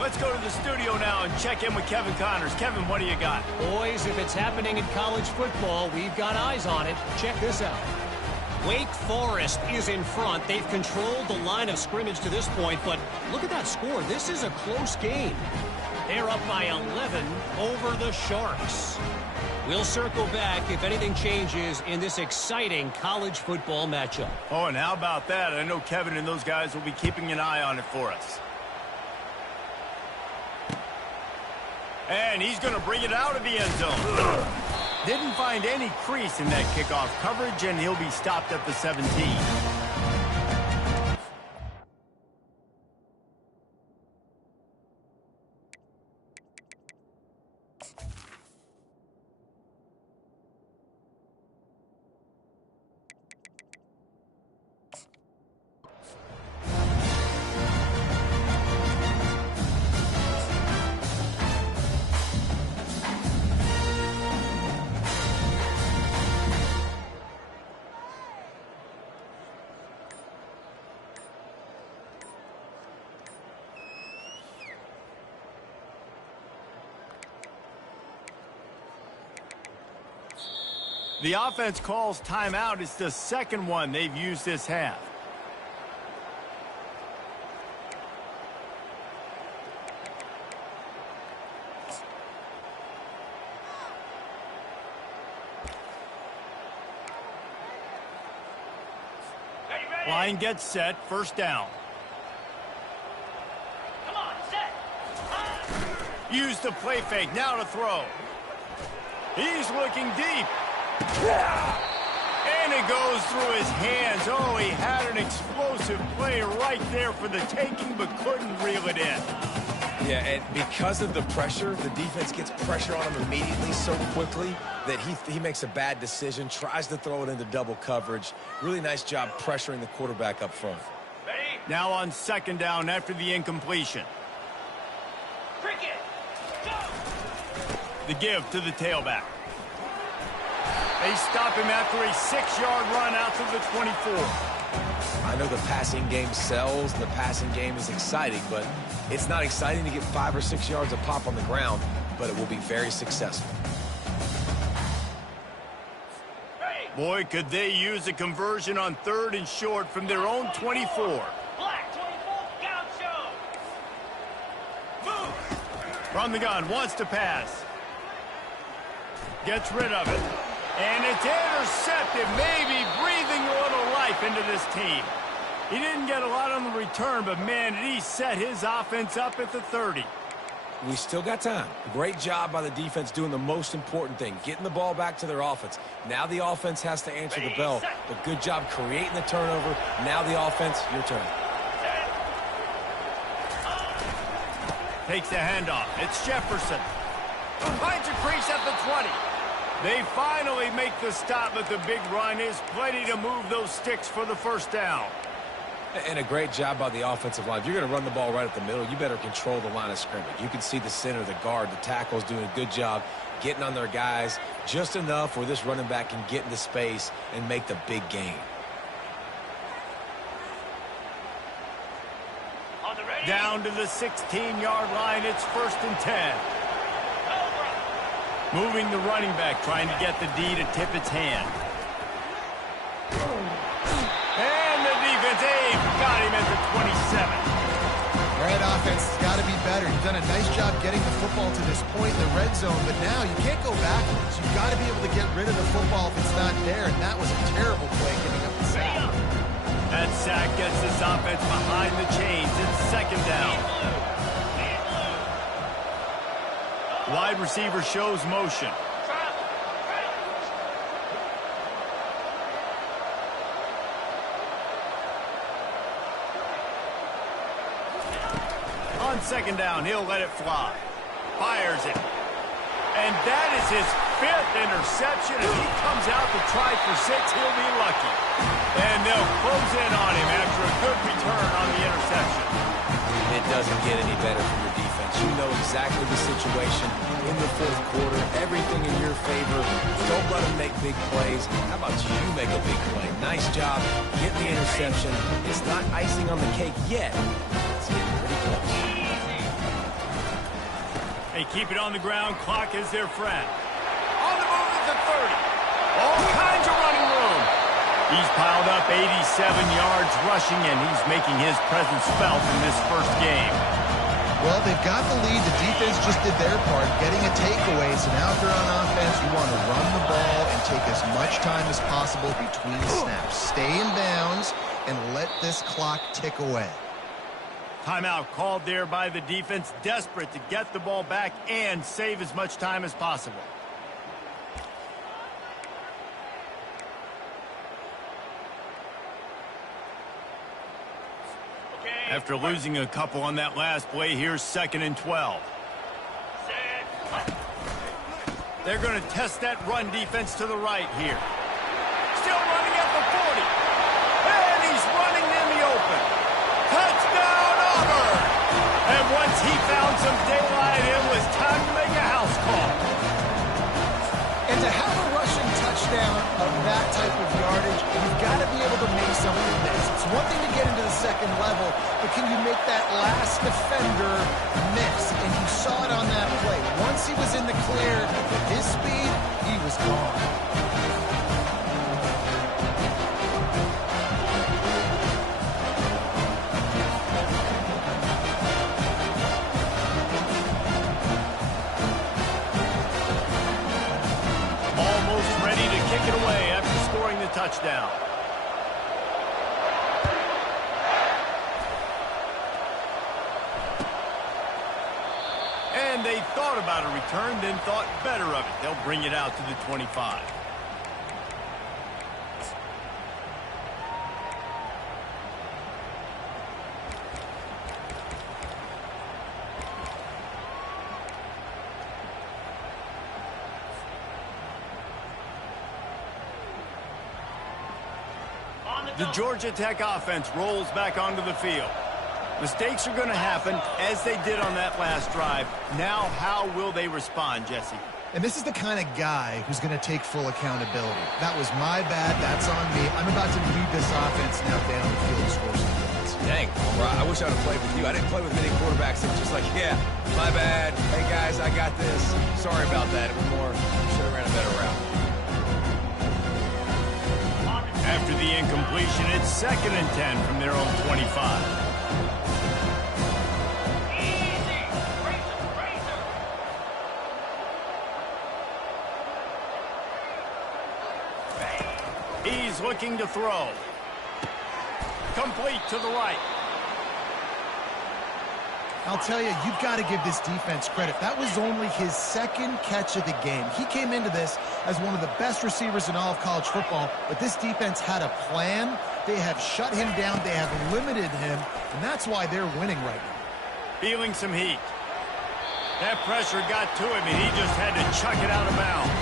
Let's go to the studio now and check in with Kevin Connors. Kevin, what do you got? Boys, if it's happening in college football, we've got eyes on it. Check this out. Wake Forest is in front. They've controlled the line of scrimmage to this point, but look at that score. This is a close game. They're up by 11 over the Sharks. We'll circle back if anything changes in this exciting college football matchup. Oh, and how about that? I know Kevin and those guys will be keeping an eye on it for us. And he's going to bring it out of the end zone. Didn't find any crease in that kickoff coverage, and he'll be stopped at the 17. The offense calls timeout. It's the second one they've used this half. Line gets set. First down. Come on, set. Use the play fake. Now to throw. He's looking deep. And it goes through his hands. Oh, he had an explosive play right there for the taking, but couldn't reel it in. Yeah, and because of the pressure, the defense gets pressure on him immediately so quickly that he makes a bad decision, tries to throw it into double coverage. Really nice job pressuring the quarterback up front. Now on second down after the incompletion. Cricket. Go. The give to the tailback. They stop him after a 6-yard run out to the 24. I know the passing game sells, the passing game is exciting, but it's not exciting to get 5 or 6 yards of pop on the ground, but it will be very successful. Boy, could they use a conversion on 3rd and short from their own 24. Black 24. Gaucho. Move. From the gun, wants to pass. Gets rid of it. And it's intercepted, maybe breathing a little life into this team. He didn't get a lot on the return, but, man, did he set his offense up at the 30. We still got time. Great job by the defense doing the most important thing, getting the ball back to their offense. Now the offense has to answer the bell, but good job creating the turnover. Now the offense, your turn. Takes the handoff. It's Jefferson. Finds a crease at the 20. They finally make the stop, but the big run is plenty to move those sticks for the first down. And a great job by the offensive line. If you're going to run the ball right at the middle, you better control the line of scrimmage. You can see the center, the guard, the tackles doing a good job getting on their guys just enough where this running back can get into space and make the big gain. Down to the 16-yard line, it's 1st and 10. Moving the running back, trying to get the D to tip its hand. And the defense, got him at the 27. Red offense has got to be better. You've done a nice job getting the football to this point in the red zone, but now you can't go backwards. You've got to be able to get rid of the football if it's not there, and that was a terrible play giving up the sack. That sack gets this offense behind the chains. It's 2nd down. Wide receiver shows motion. On 2nd down, he'll let it fly. Fires it. And that is his 5th interception. If he comes out to try for 6, he'll be lucky. And they'll close in on him after a good return on the interception. It doesn't get any better from your defense. You know exactly the situation in the 4th quarter. Everything in your favor. Don't let them make big plays. How about you make a big play? Nice job getting the interception. It's not icing on the cake yet. It's getting pretty close. They keep it on the ground. Clock is their friend. On the move at the 30. All kinds of running room. He's piled up 87 yards rushing, and he's making his presence felt in this first game. Well, they've got the lead. The defense just did their part, getting a takeaway. So now if they're on offense, you want to run the ball and take as much time as possible between snaps. Stay in bounds and let this clock tick away. Timeout called there by the defense, desperate to get the ball back and save as much time as possible. After losing a couple on that last play, here's 2nd and 12. They're going to test that run defense to the right here. Still running at the 40. And he's running in the open. Touchdown, Auburn! And once he found some daylight, it was time to make a house call. And to have a rushing touchdown of that type of yardage, you've got to be able to make something miss. It's one thing to get into the second level, but can you make that last defender miss? And you saw it on that play. Once he was in the clear with his speed, he was gone. Kick it away after scoring the touchdown. And they thought about a return, then thought better of it. They'll bring it out to the 25. The Georgia Tech offense rolls back onto the field. Mistakes are going to happen, as they did on that last drive. Now, how will they respond, Jesse? And this is the kind of guy who's going to take full accountability. That was my bad. That's on me. I'm about to lead this offense now down the field to score some points. Dang, I wish I would have played with you. I didn't play with many quarterbacks that were just like, yeah, my bad. Hey, guys, I got this. Sorry about that. It was more, should have ran a better route. After the incompletion, it's 2nd and 10 from their own 25. He's looking to throw. Complete to the right. I'll tell you, you've got to give this defense credit. That was only his 2nd catch of the game. He came into this as one of the best receivers in all of college football, but this defense had a plan. They have shut him down. They have limited him, and that's why they're winning right now. Feeling some heat. That pressure got to him, and he just had to chuck it out of bounds.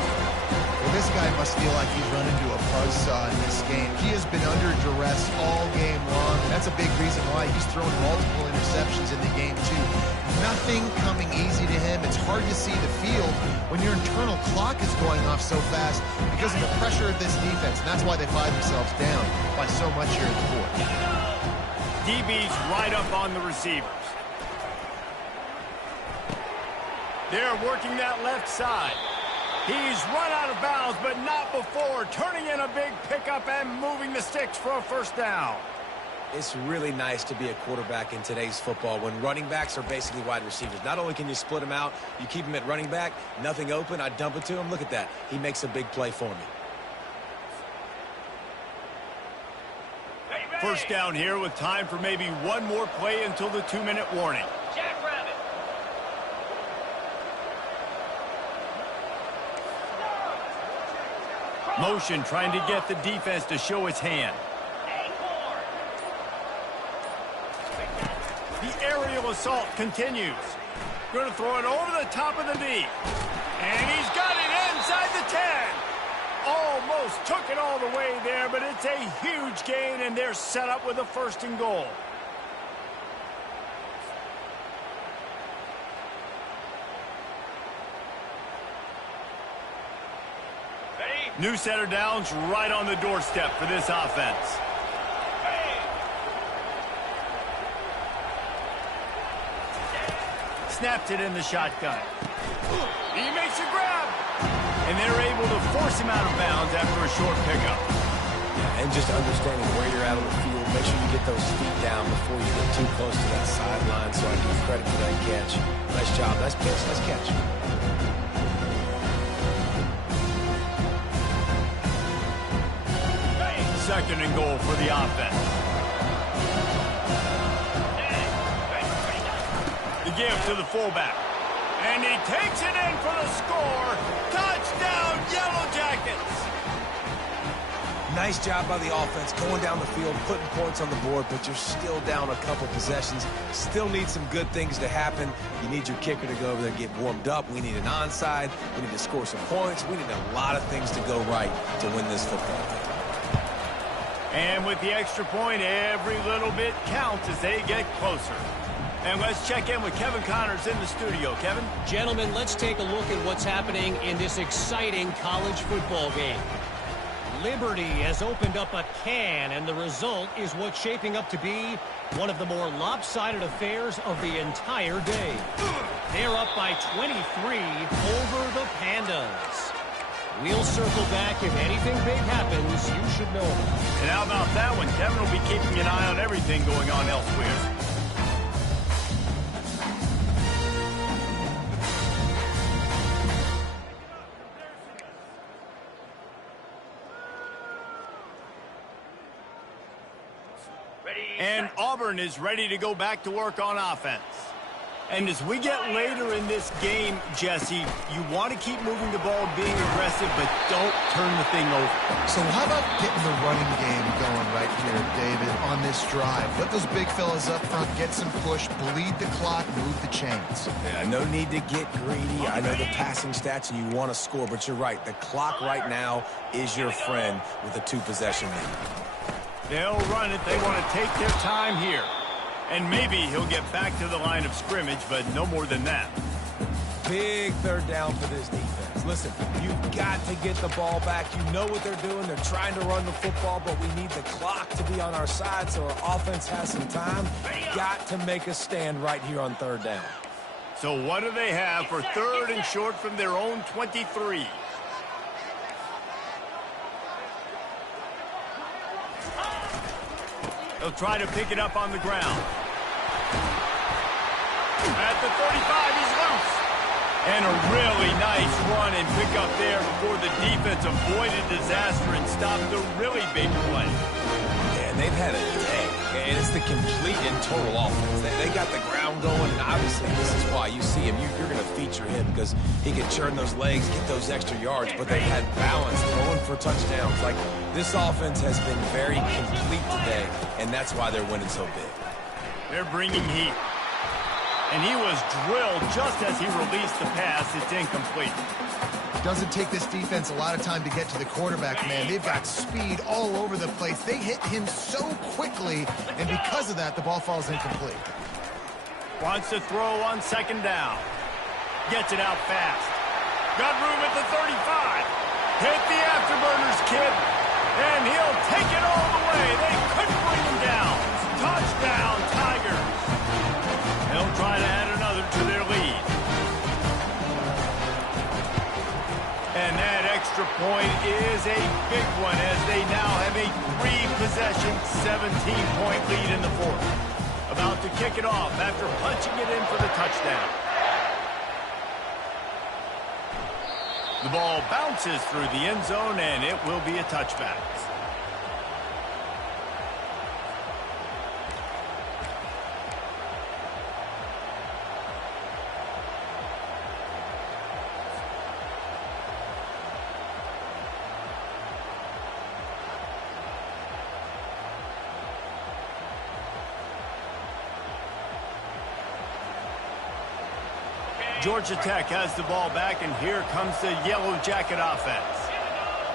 Well, this guy must feel like he's run into a buzzsaw in this game. He has been under duress all game long, and that's a big reason why he's thrown multiple interceptions in the game, too. Nothing coming easy to him. It's hard to see the field when your internal clock is going off so fast because of the pressure of this defense, and that's why they find themselves down by so much here in the fourth. DB's right up on the receivers. They're working that left side. He's run out of bounds, but not before. Turning in a big pickup and moving the sticks for a first down. It's really nice to be a quarterback in today's football when running backs are basically wide receivers. Not only can you split them out, you keep them at running back, nothing open, I dump it to him. Look at that. He makes a big play for me. First down here with time for maybe one more play until the 2-minute warning. Jackrabbit. Motion trying to get the defense to show its hand. Acorn. The aerial assault continues. Going to throw it over the top of the D. And he's got it inside the 10. Almost took it all the way there, but it's a huge gain, and they're set up with a 1st and goal. New setter downs right on the doorstep for this offense. Snapped it in the shotgun. He makes a grab. And they're able to force him out of bounds after a short pickup. And just understanding where you're at on the field. Make sure you get those feet down before you get too close to that sideline, so I give credit for that catch. Nice job. Nice pitch. Nice catch. Second and goal for the offense. The give to the fullback. And he takes it in for the score. Touchdown, Yellow Jackets. Nice job by the offense going down the field, putting points on the board, but you're still down a couple possessions. Still need some good things to happen. You need your kicker to go over there and get warmed up. We need an onside. We need to score some points. We need a lot of things to go right to win this football game. And with the extra point, every little bit counts as they get closer. And let's check in with Kevin Connors in the studio. Kevin? Gentlemen, let's take a look at what's happening in this exciting college football game. Liberty has opened up a can, and the result is what's shaping up to be one of the more lopsided affairs of the entire day. They're up by 23 over the Pandas. We'll circle back. If anything big happens, you should know about it. And how about that one? Kevin will be keeping an eye on everything going on elsewhere. And Auburn is ready to go back to work on offense. And as we get later in this game, Jesse, you want to keep moving the ball, being aggressive, but don't turn the thing over. So how about getting the running game going right here, David, on this drive? Let those big fellas up front get some push, bleed the clock, move the chains. Yeah, no need to get greedy. I know the passing stats and you want to score, but you're right. The clock right now is your friend with a two-possession lead. They'll run it. They want to take their time here. And maybe he'll get back to the line of scrimmage, but no more than that. Big third down for this defense. Listen, you've got to get the ball back. You know what they're doing. They're trying to run the football, but we need the clock to be on our side so our offense has some time. Got to make a stand right here on third down. So what do they have for third and short from their own 23? They'll try to pick it up on the ground. At the 35, he's loose. And a really nice run and pick up there before the defense avoided disaster and stopped the really big play. And they've had a day. And it's the complete and total offense. They got the ground going, and obviously this is why you see him. You're going to feature him because he can churn those legs, get those extra yards, but they've had balance, throwing for touchdowns. Like, this offense has been very complete today, and that's why they're winning so big. They're bringing heat. And he was drilled just as he released the pass. It's incomplete. Doesn't take this defense a lot of time to get to the quarterback, man. They've got speed all over the place. They hit him so quickly, and because of that, the ball falls incomplete. Wants to throw on second down. Gets it out fast. Got room at the 35. Hit the afterburners, kid. And he'll take it all the way. They couldn't bring him down. Touchdown, Tigers. They'll try to add another to their lead. And that extra point is a big one as they now have a 3-possession, 17-point lead in the fourth. About to kick it off after punching it in for the touchdown. The ball bounces through the end zone, and it will be a touchback. Georgia Tech has the ball back, and here comes the Yellow Jacket offense.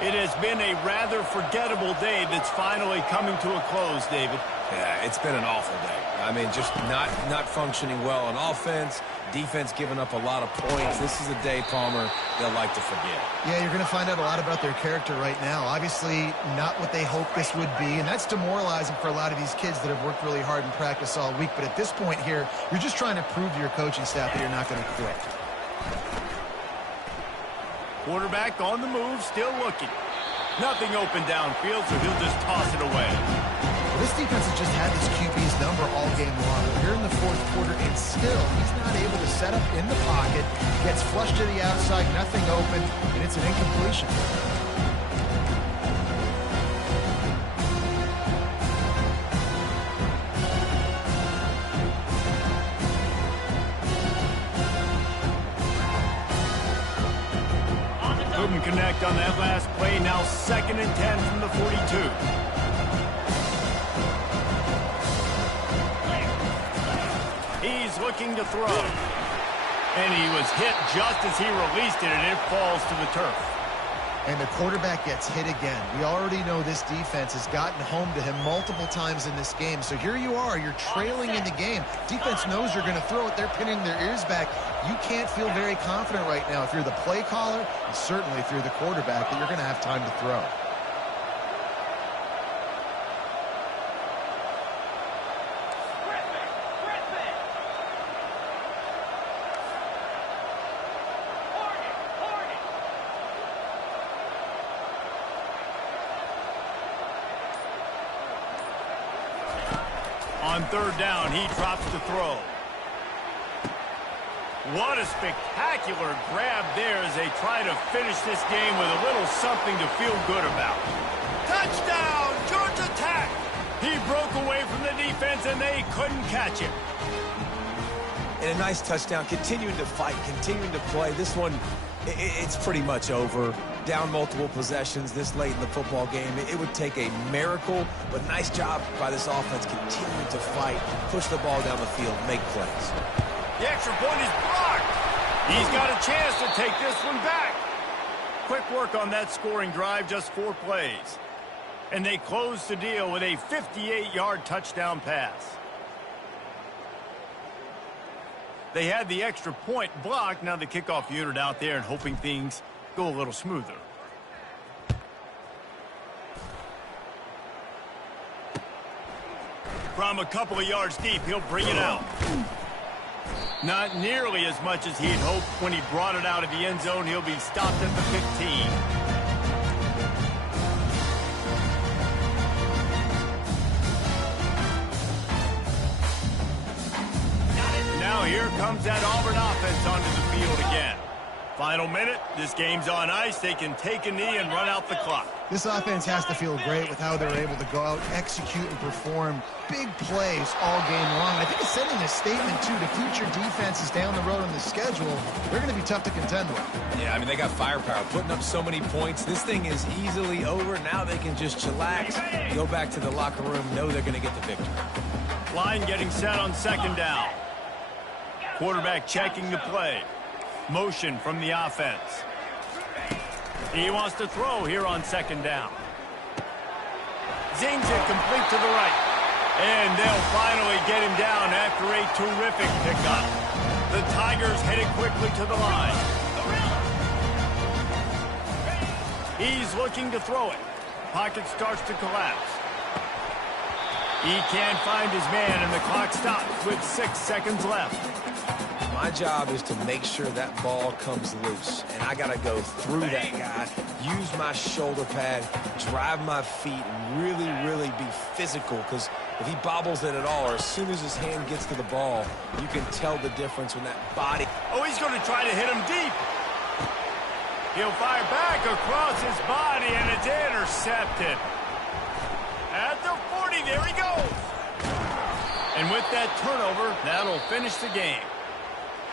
It has been a rather forgettable day that's finally coming to a close, David. Yeah, it's been an awful day. I mean, just not functioning well on offense. Defense giving up a lot of points. This is a day, Palmer, they'll like to forget. Yeah, you're going to find out a lot about their character right now. Obviously, not what they hoped this would be, and that's demoralizing for a lot of these kids that have worked really hard in practice all week. But at this point here, you're just trying to prove to your coaching staff that you're not going to quit. Quarterback on the move, still looking. Nothing open downfield, so he'll just toss it away. Well, this defense has just had this QB's number all game long. We're in the fourth quarter, and still he's not able to set up in the pocket. Gets flushed to the outside, nothing open, and it's an incompletion. Couldn't connect on that last play. Now 2nd and 10 from the 42. He's looking to throw. And he was hit just as he released it, and it falls to the turf. And the quarterback gets hit again. We already know this defense has gotten home to him multiple times in this game. So here you are, you're trailing in the game. Defense knows you're going to throw it. They're pinning their ears back. You can't feel very confident right now if you're the play caller, and certainly if you're the quarterback, that you're going to have time to throw. On 3rd down, he drops the throw. What a spectacular grab there as they try to finish this game with a little something to feel good about. Touchdown, Georgia Tech! He broke away from the defense and they couldn't catch him. And a nice touchdown, continuing to fight, continuing to play. This one, it's pretty much over. Down multiple possessions this late in the football game. It would take a miracle, but nice job by this offense continuing to fight, push the ball down the field, make plays. The extra point is blocked. He's got a chance to take this one back. Quick work on that scoring drive, just 4 plays. And they close the deal with a 58-yard touchdown pass. They had the extra point blocked. Now the kickoff unit out there and hoping things go a little smoother. From a couple of yards deep, he'll bring it out. Not nearly as much as he had hoped when he brought it out of the end zone. He'll be stopped at the 15. Now here comes that Auburn offense onto the field again. Final minute, this game's on ice. They can take a knee and run out the clock. This offense has to feel great with how they're able to go out, execute, and perform big plays all game long. I think it's sending a statement, too, to future defenses down the road on the schedule. They're going to be tough to contend with. Yeah, I mean, they got firepower, putting up so many points. This thing is easily over. Now they can just chillax, go back to the locker room, know they're going to get the victory. Line getting set on 2nd down. Quarterback checking the play. Motion from the offense. He wants to throw here on 2nd down. Zings it complete to the right. And they'll finally get him down after a terrific pickup. The Tigers headed quickly to the line. He's looking to throw it. Pocket starts to collapse. He can't find his man, and the clock stops with 6 seconds left. My job is to make sure that ball comes loose, and I got to go through that guy, use my shoulder pad, drive my feet, and really, really be physical, because if he bobbles it at all, or as soon as his hand gets to the ball, you can tell the difference when that body... Oh, he's going to try to hit him deep. He'll fire back across his body, and it's intercepted. At the 40, there he goes. And with that turnover, that'll finish the game.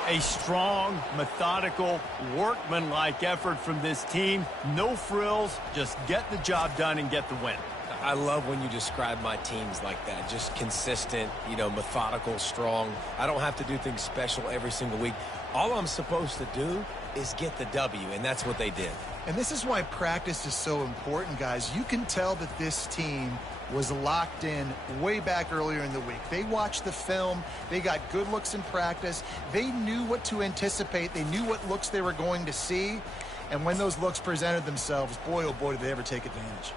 A strong, methodical, workmanlike effort from this team. No frills, just get the job done and get the win. I love when you describe my teams like that. Just consistent, you know, methodical, strong. I don't have to do things special every single week. All I'm supposed to do is get the W, and that's what they did. And this is why practice is so important, guys. You can tell that this team was locked in way back earlier in the week. They watched the film. They got good looks in practice. They knew what to anticipate. They knew what looks they were going to see. And when those looks presented themselves, boy, oh boy, did they ever take advantage.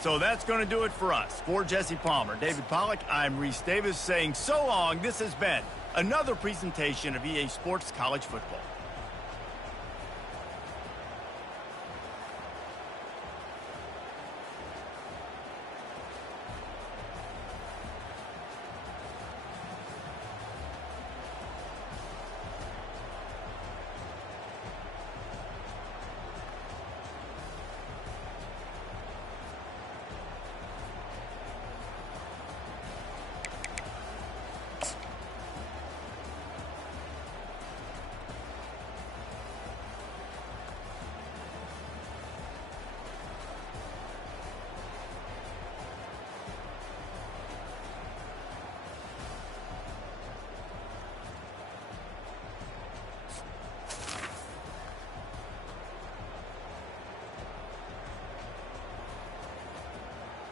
So that's going to do it for us. For Jesse Palmer, David Pollack, I'm Reese Davis saying so long. This has been another presentation of EA Sports College Football.